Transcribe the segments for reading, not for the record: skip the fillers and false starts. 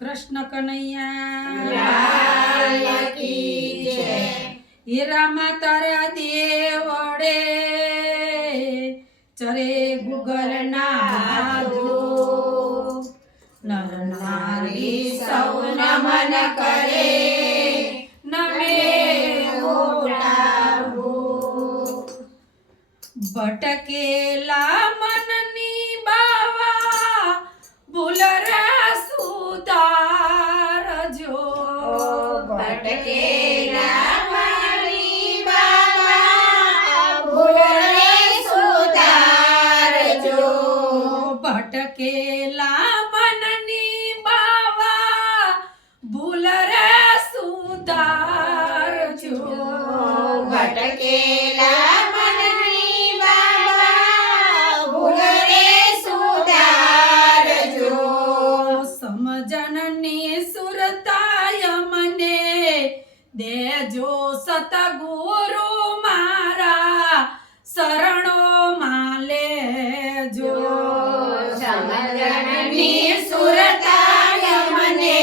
કૃષ્ણ કનૈયા લાલ કી જય। હીરામાં તારા દેવડે ચરે ગુગલ નાધો નર નારી સૌ નમન કરે નમે ઓટાવો। ભટકેલા મનની બાવા ભૂલરા સુધારજો ભટકેલા મારી બાવા ભૂલરે સુધારજો। ભટકેલા મનની બાવા ભૂલરા સુધારજો ભટકેલા મનની બાવા ભૂલરે સુધારજો। સમજણની સુરતાય મને દેજો સતગુરુ મારા શરણોમાં લેજો સમજણની સુરતાય મને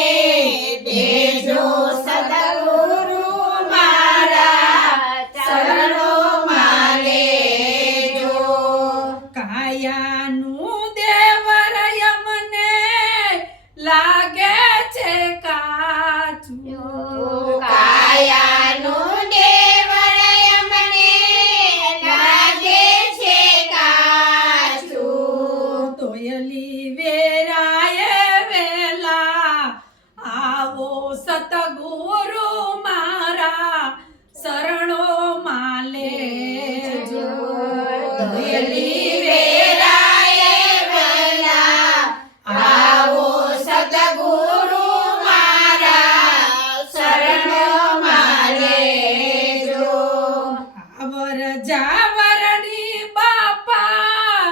દેજો સદગુરુ મારા શરણોમાં લેજો। કાયાનું દેવરય મને લાગે છે કાચું કાયાનું દેવરય મને લાગે છે કાચું। તોયલી વેરાય વેલા આવો સતગુરુ મારા શરણોમાં લેજો દોયલી વેરાએ વેલા આવો સદગુરુ મારા શરણોમાં લેજો। આવર જાવરની બાપા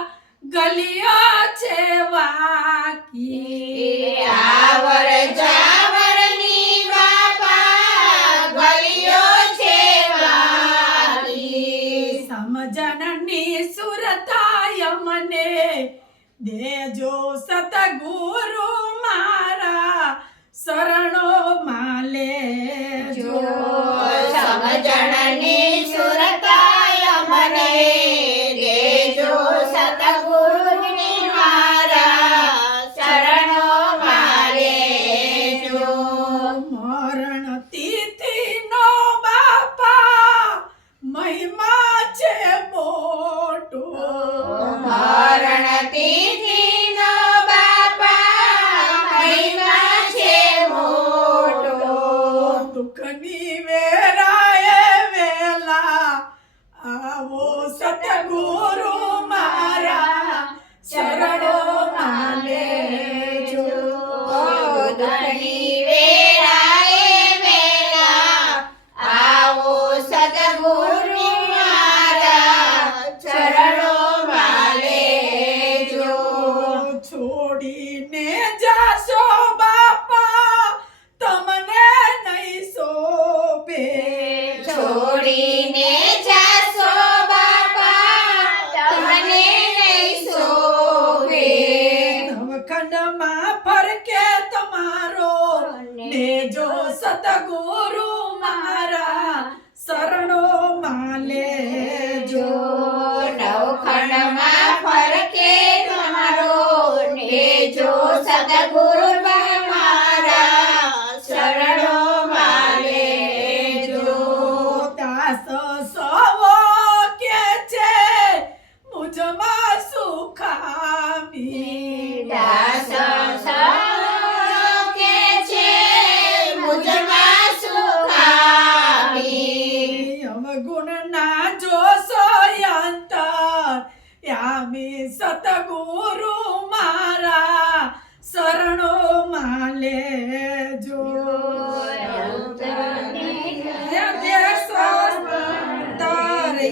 ગલીઓ છે વાકી આવર જાવરની બાપા ગલીઓ છે વાકી। સમજણની સુરતાય મને દેજો સતગુરુ મારા શરણોમાં લેજો સમજણની સુરતાય મને દેજો સતગુરુની મારા શરણોમાં લેજો। મરણ તિથિનો બાપા મહિમા છે મોટો મરણ તિથિનો બાપા મહિમા છે મોટો। દુઃખની વેરાએ વેલા આવો સતગુરુ મારા શરણોમાં લેજો દુઃખની વેળાએ વેલા આવો સદગુરુ મારા શરણોમાં લેજો। છોડીને જાશો બાપા તમને નહીં શોભે છોડીને જાશો બાપા તમને નહીં શોભે। નવખંડમાં ફરકે તમારો લેજો સતગુરુ મારા શરણોમાં લેજો નવખંડમાં ફરકે તમારો લેજો સદગુરુ મારા શરણોમાં લેજો। દાસ સવો કે છે મુજમાં સુખામી દાસ કે છે મુજમાં સુખામી। અવગુણ ના જોશો અંતર યામી સતગુરુ મારા શરણોમાં લેજો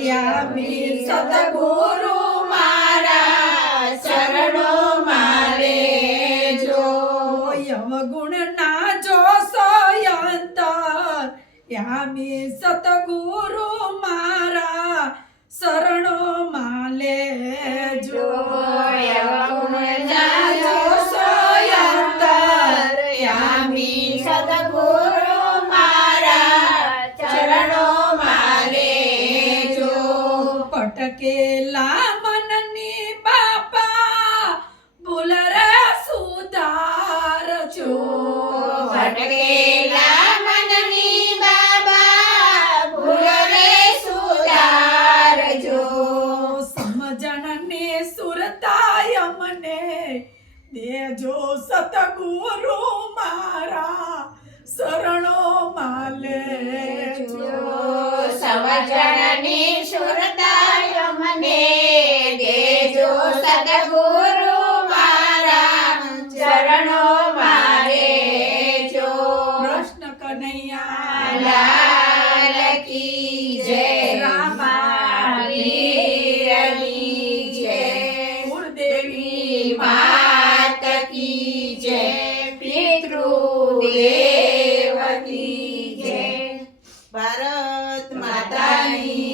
યામી સતગુરુ મારા શરણોમાં લેજો। અવગુણ ના જોશો અંતર યામી સતગુરુ મારા શરણોમાં લેજો અવગુણ ના જોશો અંતર ભટકેલા મનની બાપા ભૂલ રે સુધારજો ભટકેલા મનની બાબા ભૂલ રે સુધારજો સમજણની સુરતાય મને દેજો સતગુરુ મારા શરણો માલેજો સમજણની સુરતાય મને દેજો સદગુરુ મારા ચરણો મારે જો કૃષ્ણ કનૈયા લાલ કી જય રામા વીરની જય ગુરુદેવી માત કી જય પિતૃદેવ કી જય ભારત માતાની